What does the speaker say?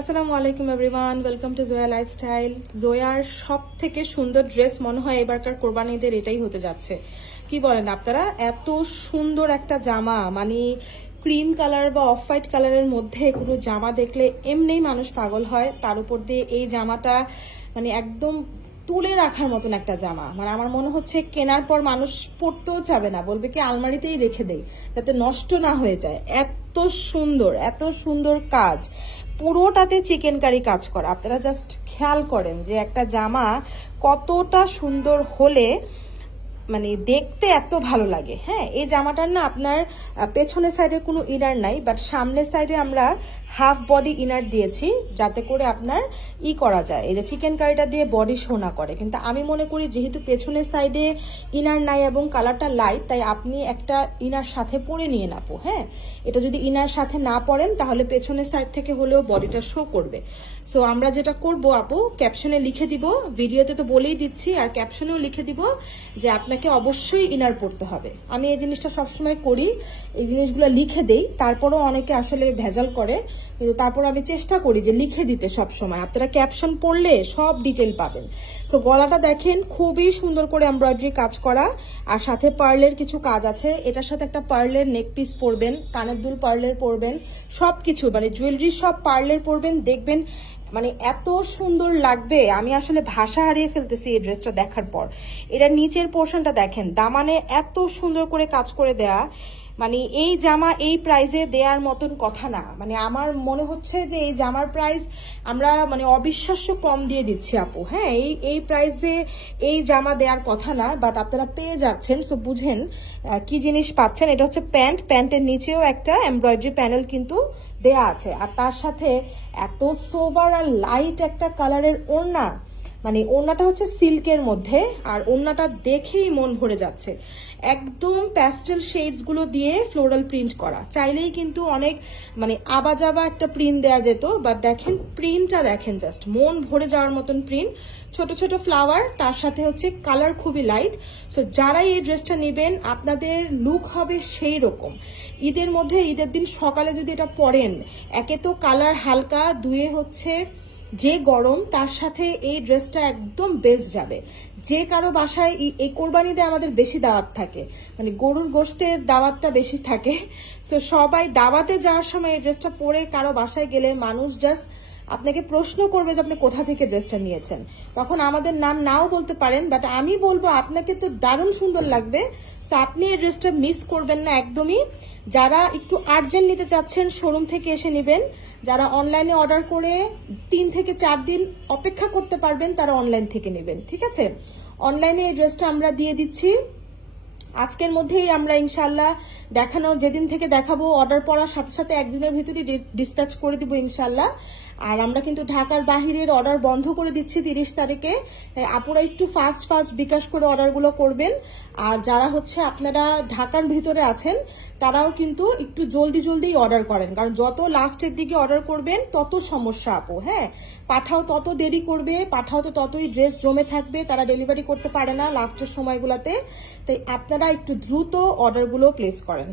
আসসালামু আলাইকুম everyone, welcome to Zoya lifestyle. জোয়ার সব থেকে সুন্দর ড্রেস মনে হয় এবারকার কোরবানি ঈদের এটাই হতে যাচ্ছে। কি বলেন আপনারা? এত সুন্দর একটা জামা, মানে ক্রিম কালার বা অফ হোয়াইট কালারের মধ্যে কোনো জামা দেখলে এমনিই মানুষ পাগল হয়। তার উপর দিয়ে এই জামাটা মানে একদম তুলে রাখার মতন একটা জামা, মানে আমার মনে হচ্ছে কেনার পর মানুষ পরতেও চাবে না, বলবে কি আলমারিতেই রেখে দেই যাতে নষ্ট না হয়ে যায়। এত সুন্দর কাজ, পুরোটাতে চিকেন কারি কাজ করা। আপনারা জাস্ট খেয়াল করেন যে একটা জামা কতটা সুন্দর হলে মানে দেখতে এত ভালো লাগে। হ্যাঁ, এই জামাটার না আপনার পেছনের সাইডে কোনো ইনার নাই, বাট সামনের সাইডে আমরা হাফ বডি ইনার দিয়েছি যাতে করে আপনার করা যায়, এই যে চিকেন কারিটা দিয়ে বডি শোনা করে। কিন্তু আমি মনে করি যেহেতু পেছনের সাইডে ইনার নাই এবং কালারটা লাইট, তাই আপনি একটা ইনার সাথে পরে নিয়ে নাপো। হ্যাঁ, এটা যদি ইনার সাথে না পরেন তাহলে পেছনের সাইড থেকে হলেও বডিটা শো করবে। সো আমরা যেটা করব আপু, ক্যাপশনে লিখে দিব, ভিডিওতে তো বলেই দিচ্ছি, আর ক্যাপশনেও লিখে দিব যে আপনাকে অবশ্যই ইনার পড়তে হবে। আমি এই জিনিসটা সবসময় করি, এই জিনিসগুলো লিখে দেই। তারপরও অনেকে আসলে ভেজাল করে, কিন্তু তারপর আমি চেষ্টা করি যে লিখে দিতে সব সময়। আপনারা ক্যাপশন পড়লে সব ডিটেল পাবেন। সো গলাটা দেখেন খুবই সুন্দর করে এমব্রয়ডারি কাজ করা, আর সাথে পার্লের কিছু কাজ আছে। এটার সাথে একটা পার্লের নেক পিস পরবেন, কানের দুল পার্লের পরবেন, সবকিছু মানে জুয়েলারি সব পার্লের পরবেন, দেখবেন মানে এত সুন্দর লাগবে। আমি আসলে ভাষা হারিয়ে ফেলতেছি এই ড্রেসটা দেখার পর। এটার নিচের পোর্শনটা দেখেন, দামানে এত সুন্দর করে কাজ করে দেয়া, মানে এই জামা এই প্রাইসে দেওয়ার মতন কথা না। মানে আমার মনে হচ্ছে যে এই জামার প্রাইস আমরা মানে অবিশ্বাস্য কম দিয়ে দিচ্ছি আপু। হ্যাঁ, এই প্রাইসে এই জামা দেওয়ার কথা না, বাট আপনারা পেয়ে যাচ্ছেন। সো বুঝেন কি জিনিস পাচ্ছেন। এটা হচ্ছে প্যান্ট, প্যান্টের নিচেও একটা এমব্রয়ডারি প্যানেল কিন্তু দেয়া আছে, আর তার সাথে এত সোবার আর লাইট একটা কালারের ওড়না, মানে ওড়নাটা হচ্ছে সিল্কের মধ্যে, আর ওড়নাটা দেখেই মন ভরে যাচ্ছে। একদম প্যাস্টেল শেডস গুলো দিয়ে ফ্লোরাল প্রিন্ট করা, চাইলেই কিন্তু অনেক মানে আবাজাবা একটা প্রিন্ট দেয়া যেত, বাট দেখেন প্রিন্টটা দেখেন, জাস্ট মন ভরে যাওয়ার মতন প্রিন্ট। ছোট ছোট ফ্লাওয়ার, তার সাথে হচ্ছে কালার খুবই লাইট। সো যারাই এই ড্রেসটা নেবেন আপনাদের লুক হবে সেই রকম। ঈদের মধ্যে, ঈদের দিন সকালে যদি এটা পরেন, একে তো কালার হালকা, দুয়ে হচ্ছে যে গরম, তার সাথে এই ড্রেসটা একদম বেস্ট যাবে। যে কারো বাসায় এই কোরবানিতে আমাদের বেশি দাওয়াত থাকে, মানে গরুর গোশতের দাওয়াতটা বেশি থাকে। সো সবাই দাওয়াতে যাওয়ার সময় এই ড্রেসটা পরে কারো বাসায় গেলে মানুষ জাস্ট আপনাকে প্রশ্ন করবে যে আপনি কোথা থেকে ড্রেসটা নিয়েছেন। তখন আমাদের নাম নাও বলতে পারেন, বাট আমি বলবো আপনাকে তো দারুণ সুন্দর লাগবে। সো আপনি এই ড্রেসটা মিস করবেন না একদমই। যারা একটু আর্জেন্ট নিতে চাচ্ছেন শোরুম থেকে এসে নেবেন, যারা অনলাইনে অর্ডার করে 3 থেকে 4 দিন অপেক্ষা করতে পারবেন তারা অনলাইন থেকে নেবেন। ঠিক আছে, অনলাইনে এই ড্রেসটা আমরা দিয়ে দিচ্ছি আজকের মধ্যেই। আমরা ইনশাল্লাহ দেখানোর যেদিন থেকে দেখাবো, অর্ডার পড়ার সাথে সাথে একদিনের ভিতরে ডিসপ্যাচ করে দিব ইনশাল্লাহ। আর আমরা কিন্তু ঢাকার বাহিরের অর্ডার বন্ধ করে দিচ্ছি 30 তারিখে। আপুরা একটু ফাস্ট বিকাশ করে অর্ডারগুলো করবেন। আর যারা হচ্ছে আপনারা ঢাকার ভিতরে আছেন তারাও কিন্তু একটু জলদি অর্ডার করেন, কারণ যত লাস্টের দিকে অর্ডার করবেন তত সমস্যা আপু। হ্যাঁ, পাঠাও তত দেরি করবে, পাঠাও তো ততই ড্রেস জমে থাকবে, তারা ডেলিভারি করতে পারে না লাস্টের সময়গুলোতে। তাই আপনারা একটু দ্রুত অর্ডারগুলো প্লেস করেন।